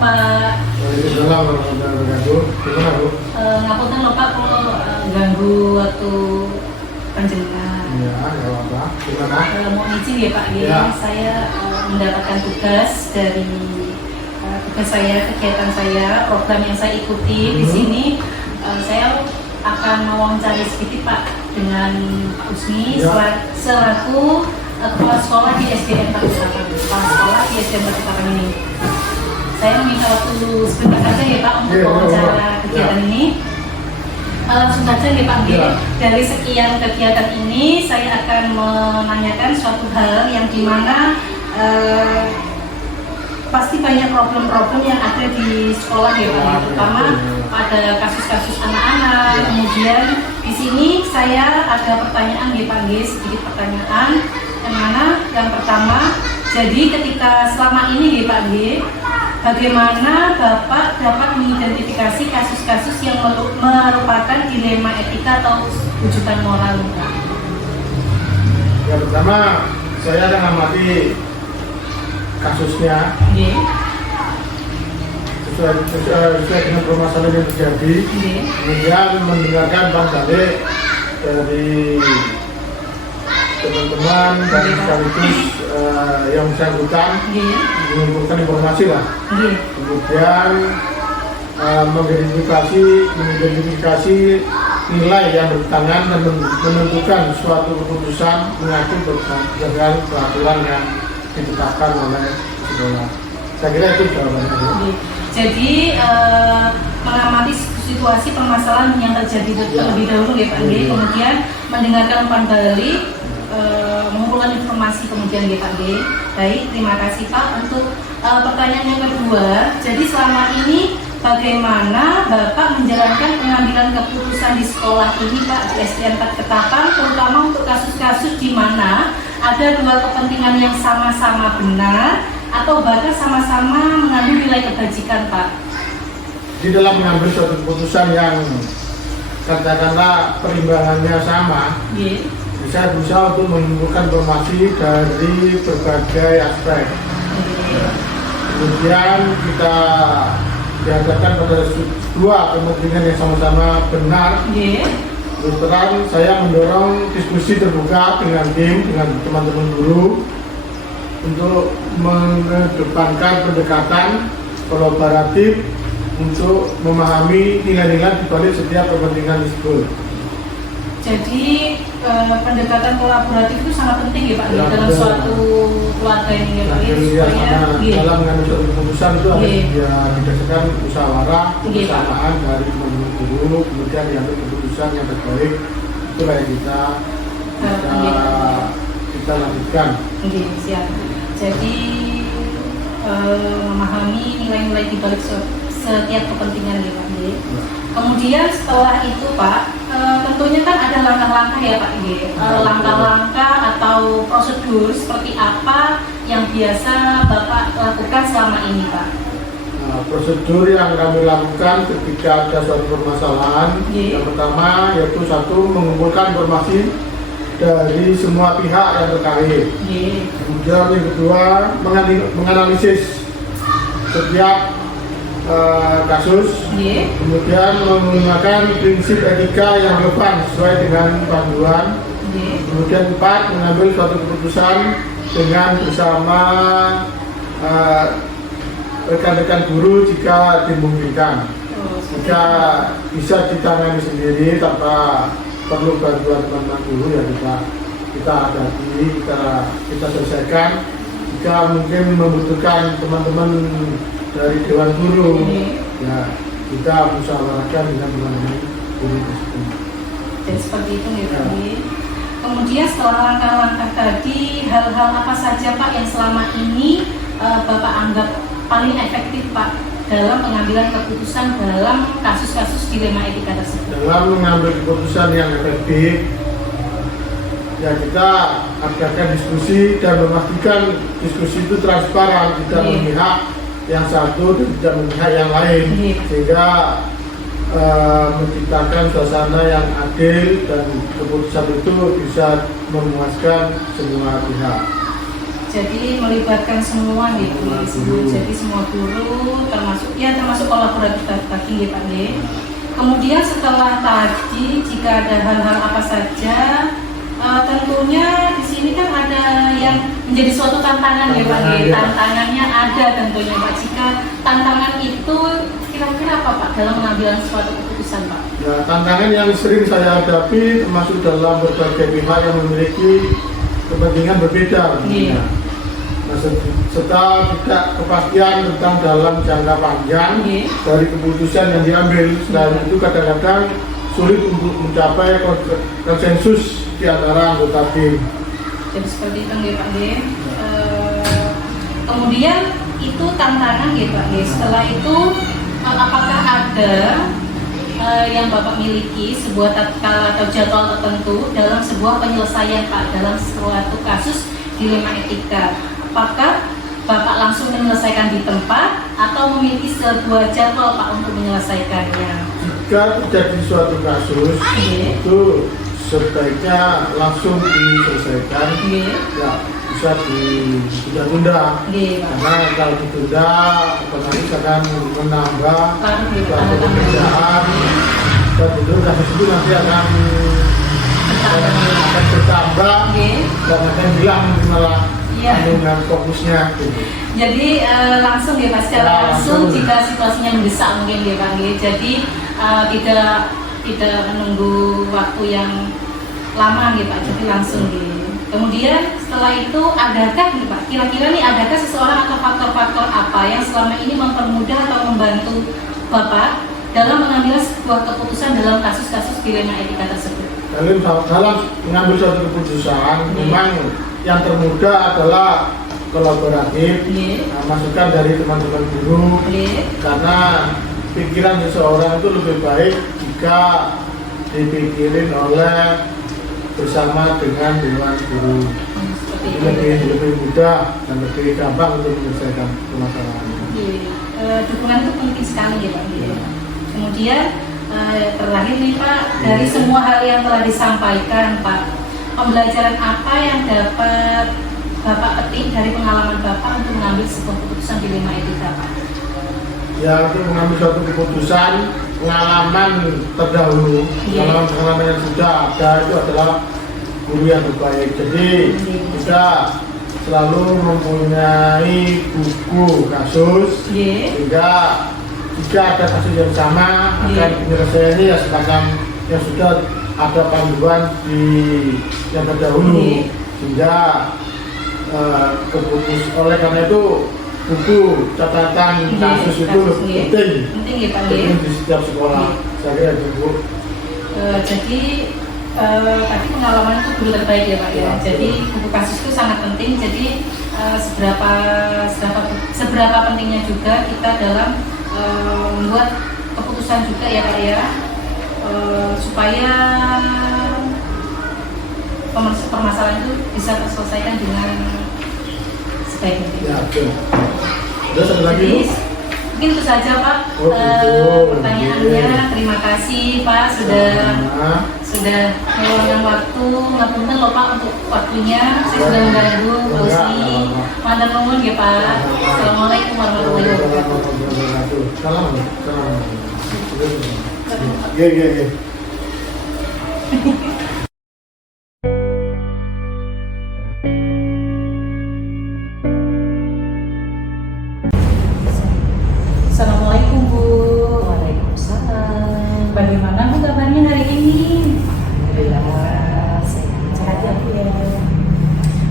Pak. Waalaikumsalam warahmatullahi wabarakatuh. Gimana Bu? Ngapunten lho Pak, kalau ganggu waktu panjenengan. Iya, nggak apa-apa. Gimana? Mau izin ya Pak, Ya. saya mendapatkan tugas dari tugas saya, kegiatan saya, program yang saya ikuti di sini. Saya akan mewawancari sedikit Pak dengan Pak Usni selaku kepala sekolah di SDN Pakutapan. Kepala sekolah di SDN Pakutapan ini. Saya meminta waktu sebentar saja ya Pak untuk wawancara kegiatan ini. Langsung saja nih Pak G. Dari sekian kegiatan ini saya akan menanyakan suatu hal yang dimana pasti banyak problem-problem yang ada di sekolah ya Pak, terutama ada kasus-kasus anak-anak. Kemudian di sini saya ada pertanyaan ya Pak G, sedikit pertanyaan yang mana yang pertama, jadi ketika selama ini ya Pak G, bagaimana Bapak dapat mengidentifikasi kasus-kasus yang merupakan dilema etika atau ujukan moral? Yang pertama, saya akan amati kasusnya sesuai dengan permasalahan yang terjadi. Kemudian mendengarkan balik dari teman-teman dan sekaligus yang bersangkutan mengumpulkan informasi lah. Kemudian mengidentifikasi nilai yang bertentangan dan menentukan suatu keputusan mengacu berdasarkan peraturan yang ditetapkan oleh sekolah. Saya kira itu jawabannya. Jadi mengamati situasi permasalahan yang terjadi terlebih dahulu ya Pak D, kemudian mendengarkan umpan balik, mengumpulkan informasi kemudian ya Pak D. Baik, terima kasih Pak. Untuk pertanyaan yang kedua, jadi selama ini bagaimana Bapak menjalankan pengambilan keputusan di sekolah ini Pak, di SDN Pakutapan, terutama untuk kasus-kasus di mana ada dua kepentingan yang sama-sama benar atau bahkan sama-sama mengandung nilai kebajikan Pak? Di dalam mengambil suatu keputusan yang katakanlah perimbangannya sama, saya berusaha untuk mengumpulkan informasi dari berbagai aspek. Kemudian kita dihadapkan pada dua kepentingan yang sama-sama benar. Terus terang saya mendorong diskusi terbuka dengan tim, dengan teman-teman guru untuk mengedepankan pendekatan kolaboratif untuk memahami nilai-nilai di balik setiap kepentingan tersebut. Jadi pendekatan kolaboratif itu sangat penting ya Pak dalam suatu keluarga ini ya Pak dalam mengambil suatu keputusan itu harus didasarkan musyawarah kebersamaan dari teman-teman guru, kemudian diambil keputusan yang terbaik. Itulah yang kita lanjutkan. Siap. Jadi memahami nilai-nilai di balik setiap kepentingan ya Pak. Kemudian setelah itu Pak, tentunya kan ada langkah-langkah ya Pak. Langkah-langkah atau prosedur seperti apa yang biasa Bapak lakukan selama ini Pak? Prosedur yang kami lakukan ketika ada suatu permasalahan, yang pertama yaitu satu, mengumpulkan informasi dari semua pihak yang terkait. Kemudian yang kedua, menganalisis setiap kasus, kemudian menggunakan prinsip etika yang relevan sesuai dengan panduan. Kemudian empat, mengambil suatu keputusan dengan bersama rekan-rekan guru jika dimungkinkan. Jika bisa ditangani sendiri tanpa perlu bantuan teman-teman guru ya kita hadapi, kita selesaikan. Jika mungkin membutuhkan teman-teman dari dewan guru, ya kita musyawarahkan dengan teman-teman guru tersebut. Jadi seperti itu ya Pak. Kemudian setelah langkah-langkah tadi, hal-hal apa saja Pak yang selama ini Bapak anggap paling efektif Pak dalam pengambilan keputusan dalam kasus-kasus dilema etika tersebut? Dalam mengambil keputusan yang efektif, ya kita adakan diskusi dan memastikan diskusi itu transparan, tidak memihak yang satu dan tidak memihak yang lain, sehingga menciptakan suasana yang adil dan keputusan itu bisa memuaskan semua pihak. Jadi melibatkan semua gitu, jadi semua guru termasuk kolaboratif tadi nggih Pak nggih. Kemudian setelah tadi jika ada hal-hal apa saja, tentunya di sini kan ada yang menjadi suatu tantangan ya Pak nggih. Tantangannya ada tentunya Pak. Jika tantangan itu kira-kira apa Pak dalam pengambilan suatu keputusan Pak? Ya, tantangan yang sering saya hadapi termasuk dalam berbagai pihak yang memiliki kepentingan berbeda. Iya. Nah, serta tidak kepastian tentang dalam jangka panjang dari keputusan yang diambil. Selain itu kadang-kadang sulit untuk mencapai konsensus di antara anggota tim. Jadi seperti itu nggih Pak nggih. Kemudian itu tantangan nggih Pak nggih. Setelah itu apakah ada yang Bapak miliki sebuah tatkala atau jadwal tertentu dalam sebuah penyelesaian Pak dalam suatu kasus dilema etika? Apakah Bapak langsung menyelesaikan di tempat atau memiliki sebuah jadwal Pak untuk menyelesaikannya? Jika terjadi suatu kasus itu sebaiknya langsung diselesaikan, ya bisa ditunda-tunda, karena kalau ditunda otomatis akan menambah suatu pekerjaan dan itu kasus itu nanti akan bertambah dan akan hilang malah dengan fokusnya. Jadi langsung ya Pak, secara langsung jika situasinya mendesak mungkin ya Pak. Jadi tidak menunggu waktu yang lama ya Pak, jadi langsung Kemudian setelah itu adakah nih Pak, kira-kira nih adakah seseorang atau faktor-faktor apa yang selama ini mempermudah atau membantu Bapak dalam mengambil sebuah keputusan dalam kasus-kasus dilema etika tersebut? Dalam mengambil suatu keputusan, memang yang termudah adalah kolaboratif, masukan dari teman-teman guru, karena pikiran seseorang itu lebih baik jika dipikirin oleh bersama dengan dewan guru. Lebih mudah dan lebih gampang untuk menyelesaikan permasalahan. Dukungan itu penting sekali ya Pak. Kemudian terakhir nih Pak, dari semua hal yang telah disampaikan Pak, pembelajaran apa yang dapat Bapak petik dari pengalaman Bapak untuk mengambil sebuah keputusan dilema etika Pak? Ya, untuk mengambil suatu keputusan, pengalaman terdahulu, pengalaman yang sudah ada itu adalah guru yang terbaik. Jadi kita selalu mempunyai buku kasus, sehingga jika ada kasus yang sama akan penyelesaiannya ya semacam yang sudah ada panduan di yang terdahulu, sehingga oleh karena itu buku catatan kasus itu penting ya Pak di setiap sekolah. Saya kira itu Bu. Jadi tadi pengalaman itu guru terbaik ya Pak ya. Jadi buku kasus itu sangat penting. Jadi seberapa pentingnya juga kita dalam membuat keputusan juga ya Pak ya, supaya permasalahan itu bisa terselesaikan dengan sebaik mungkin. Ya, betul. Ada satu lagi Bu? Mungkin itu saja Pak pertanyaannya. Terima kasih Pak sudah meluangkan waktu. Ngapunten loh Pak untuk waktunya. Saya sudah mengganggu Pak Usni. Matur nuwun ya Pak. Assalamualaikum warahmatullahi wabarakatuh. Salam. Iya. Assalamualaikum Bu. Waalaikumsalam. Bagaimana Bu kabarnya hari ini? Alhamdulillah sehat ya Bu ya.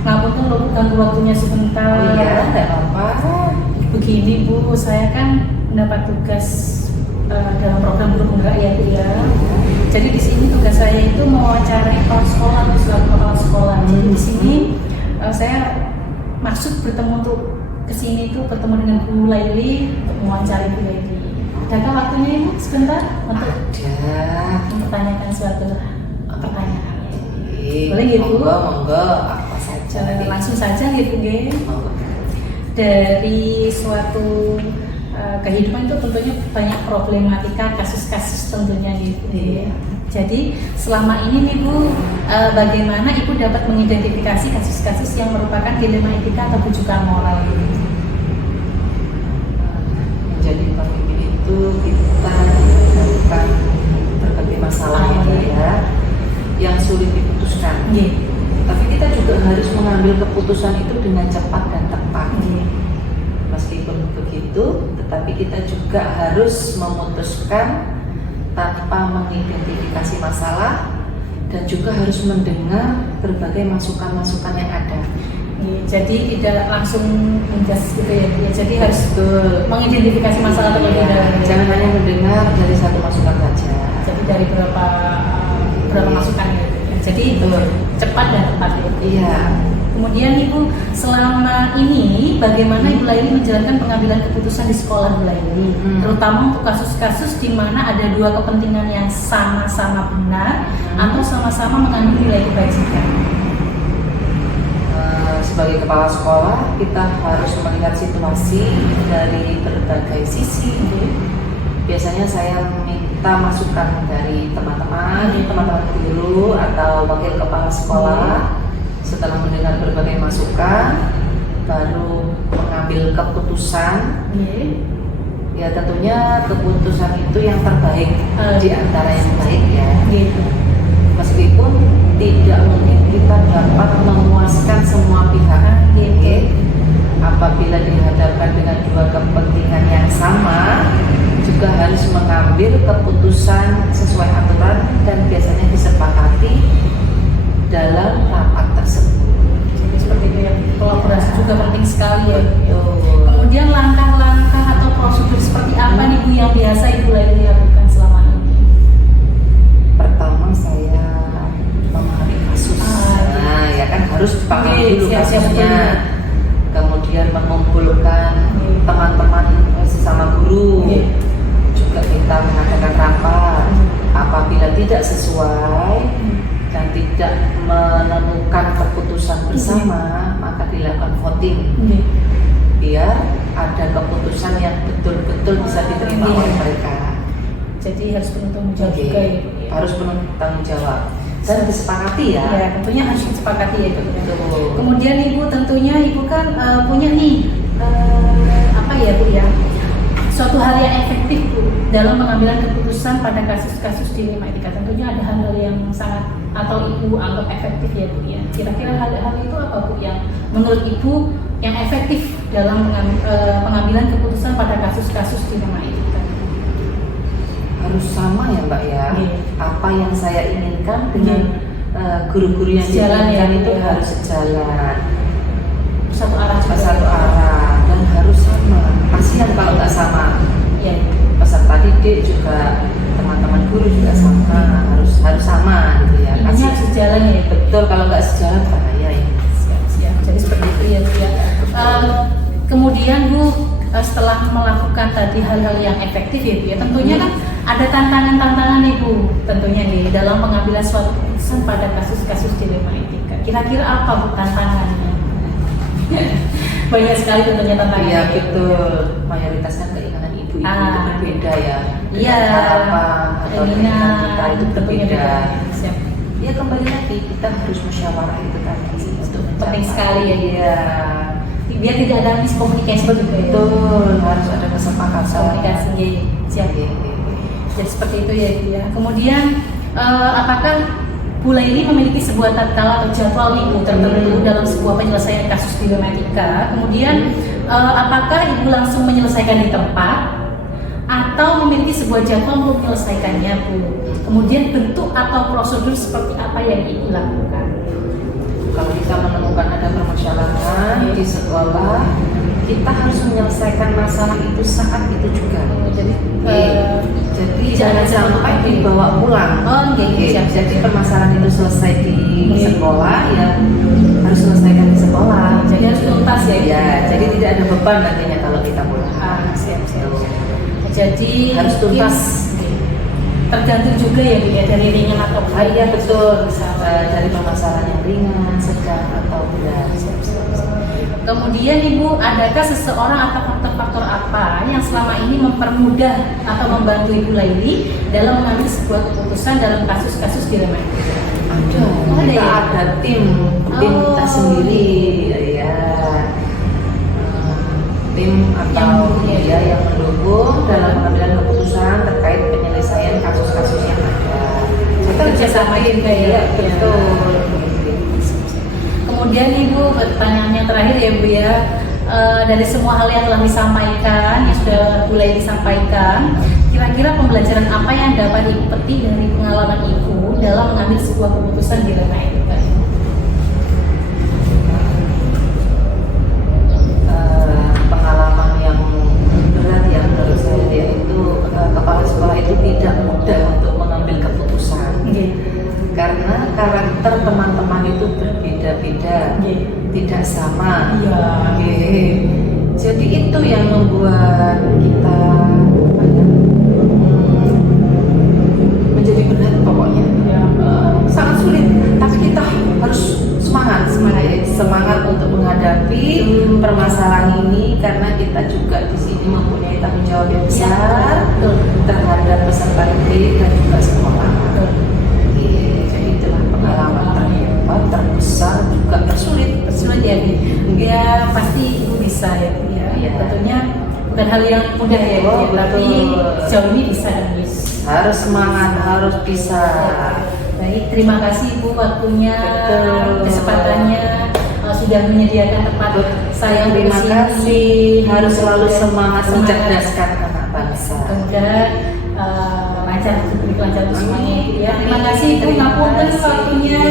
Ngapunten loh Bu ganggu waktunya sebentar. Oh iya, tidak apa-apa. Begini Bu, saya kan mendapat tugas dalam program guru penggerak ya Bu ya. Jadi di sini tugas saya itu mewawancarai kepala sekolah atau selaku kepala sekolah. Jadi di sini saya maksud bertemu untuk kesini itu bertemu dengan Bu Laili untuk mewawancarai Bu Laili. Adakah waktunya Ibu sebentar untuk mempertanyakan suatu pertanyaan? Boleh gitu? Monggo, apa saja. Langsung saja gitu nggih. Dari suatu kehidupan itu tentunya banyak problematika, kasus-kasus tentunya gitu. Jadi selama ini nih Bu, bagaimana Ibu dapat mengidentifikasi kasus-kasus yang merupakan dilema etika atau bujukan moral? Menjadi pemimpin itu kita melakukan berbagai masalah ya, yang sulit diputuskan. Tapi kita juga harus mengambil keputusan itu dengan cepat dan tepat. Meskipun begitu, tetapi kita juga harus memutuskan tanpa mengidentifikasi masalah dan juga harus mendengar berbagai masukan-masukan yang ada. Jadi tidak langsung mengas gitu ya. Jadi harus mengidentifikasi masalah terlebih dahulu. Jangan hanya mendengar dari satu masukan saja. Jadi dari berapa masukan gitu. Jadi cepat dan tepat ya. Iya. Kemudian Ibu, selama ini bagaimana Ibu Laili menjalankan pengambilan keputusan di sekolah Bu Laili, terutama untuk kasus-kasus di mana ada dua kepentingan yang sama-sama benar atau sama-sama mengandung nilai kebajikan? Sebagai kepala sekolah, kita harus melihat situasi dari berbagai sisi. Biasanya saya meminta masukan dari teman-teman guru atau wakil kepala sekolah. Setelah mendengar berbagai masukan, baru mengambil keputusan. Ya tentunya keputusan itu yang terbaik di antara yang baik ya. Meskipun tidak mungkin kita dapat memuaskan semua pihak. Apabila dihadapkan dengan dua kepentingan yang sama, juga harus mengambil keputusan sesuai aturan dan biasanya disepakati dalam rapat tersebut. Jadi seperti itu ya, kolaborasi juga penting sekali ya. Kemudian langkah-langkah atau prosedur seperti apa nih Bu yang biasa Ibu Laili lakukan selama ini? Pertama saya memahami kasus. Nah ya kan harus dipahami dulu kasusnya. Kemudian mengumpulkan teman-teman sesama guru. Juga kita mengadakan rapat. Apabila tidak sesuai dan tidak menemukan keputusan bersama, maka dilakukan voting biar ada keputusan yang betul-betul bisa diterima oleh mereka. Jadi harus penuh tanggung jawab juga ya. Harus penuh tanggung jawab dan disepakati ya. Ya tentunya harus disepakati ya itu. Kemudian Ibu tentunya Ibu kan punya nih apa ya Bu ya, suatu hal yang efektif Bu dalam pengambilan keputusan pada kasus-kasus dilema etika. Tentunya ada hal-hal yang sangat atau Ibu anggap efektif ya Bu ya. Kira-kira hal-hal itu apa Bu yang menurut Ibu yang efektif dalam pengambilan keputusan pada kasus-kasus dilema etika? Harus sama ya Mbak ya. Apa yang saya inginkan dengan guru-guru yang diinginkan itu harus sejalan, satu arah juga. Satu arah dan harus sama. Kasihan kalau nggak sama. Peserta didik juga, teman-teman guru juga sama, harus sama gitu ya. Ini harus sejalan ya. Betul, kalau nggak sejalan bahaya ya. Siap. Jadi seperti itu ya Bu ya. Kemudian Bu, setelah melakukan tadi hal-hal yang efektif ya Bu ya, tentunya kan ada tantangan-tantangan nih Bu, tentunya nih dalam pengambilan suatu keputusan pada kasus-kasus dilema etika. Kira-kira apa Bu tantangannya? Banyak sekali tentunya tantangannya. Iya betul, mayoritas kan keinginan ibu-ibu itu berbeda ya. Iya. Harapan atau keinginan kita itu berbeda. Siap. Ya kembali lagi kita harus musyawarah itu tadi untuk penting sekali ya. Iya. Biar tidak ada miskomunikasi juga ya. Betul, harus ada kesepakatan. Komunikasi ya. Siap. Jadi seperti itu ya Bu ya. Kemudian apakah Bu Laili memiliki sebuah tatkala atau jadwal Ibu tertentu dalam sebuah penyelesaian kasus dilema etika? Kemudian apakah Ibu langsung menyelesaikan di tempat atau memiliki sebuah jadwal untuk menyelesaikannya Bu? Kemudian bentuk atau prosedur seperti apa yang Ibu lakukan? Kalau kita menemukan ada permasalahan di sekolah, kita harus menyelesaikan masalah itu saat itu juga. Jadi jangan sampai dibawa pulang. Jadi permasalahan itu selesai di sekolah ya harus selesaikan di sekolah. Jadi harus tuntas ya. Jadi tidak ada beban nantinya kalau kita pulang. Siap. Jadi harus tuntas. Tergantung juga ya Bu ya dari ringan atau berat. Iya betul. Dari permasalahan yang ringan, sedang atau berat. Kemudian Ibu, adakah seseorang atau faktor-faktor faktor apa yang selama ini mempermudah atau membantu Ibu Laili dalam mengambil sebuah keputusan dalam kasus-kasus dilema etika? Ada, Ada kita ya? ada tim kita sendiri ya. Tim atau yang mendukung dalam pengambilan keputusan terkait penyelesaian kasus-kasus yang ada. Kita Kerja sama juga ya. betul. Kemudian Ibu, pertanyaan yang terakhir ya Bu ya, dari semua hal yang telah disampaikan, yang sudah mulai disampaikan, kira-kira pembelajaran apa yang dapat Ibu petik dari pengalaman Ibu dalam mengambil sebuah keputusan dilema etika? Pengalaman yang berat yang menurut saya yaitu kepala sekolah itu tidak mudah untuk mengambil keputusan. Karena karakter teman-teman itu berbeda-beda, tidak sama. Iya. Jadi itu yang membuat kita menjadi berat pokoknya. Sangat sulit, tapi kita harus semangat untuk menghadapi permasalahan ini karena kita juga di sini mempunyai tanggung jawab yang besar terhadap peserta didik dan juga sekolah. Jadi itulah pengalaman terhebat, terbesar, juga tersulit Ya, Bu. Ya pasti Ibu bisa ya, Bu ya. Iya. Tentunya bukan hal yang mudah ya, Bu, ya. Tapi sejauh ini bisa dan bisa. Harus semangat, harus bisa. Baik, terima kasih Ibu waktunya, Betul. kesempatannya, sudah menyediakan tempat saya untuk Terima kesini. kasih. Harus selalu Dan semangat mencerdaskan anak bangsa. Semoga lancar untuk semuanya Ibu ya. Terima kasih Ibu, ngapunten waktunya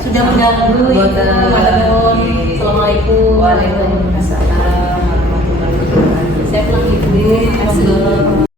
sudah mengganggu Ibu. Matur. Assalamualaikum. Waalaikumsalam warahmatullahi wabarakatuh. Saya pulang Ibu. Terima kasih.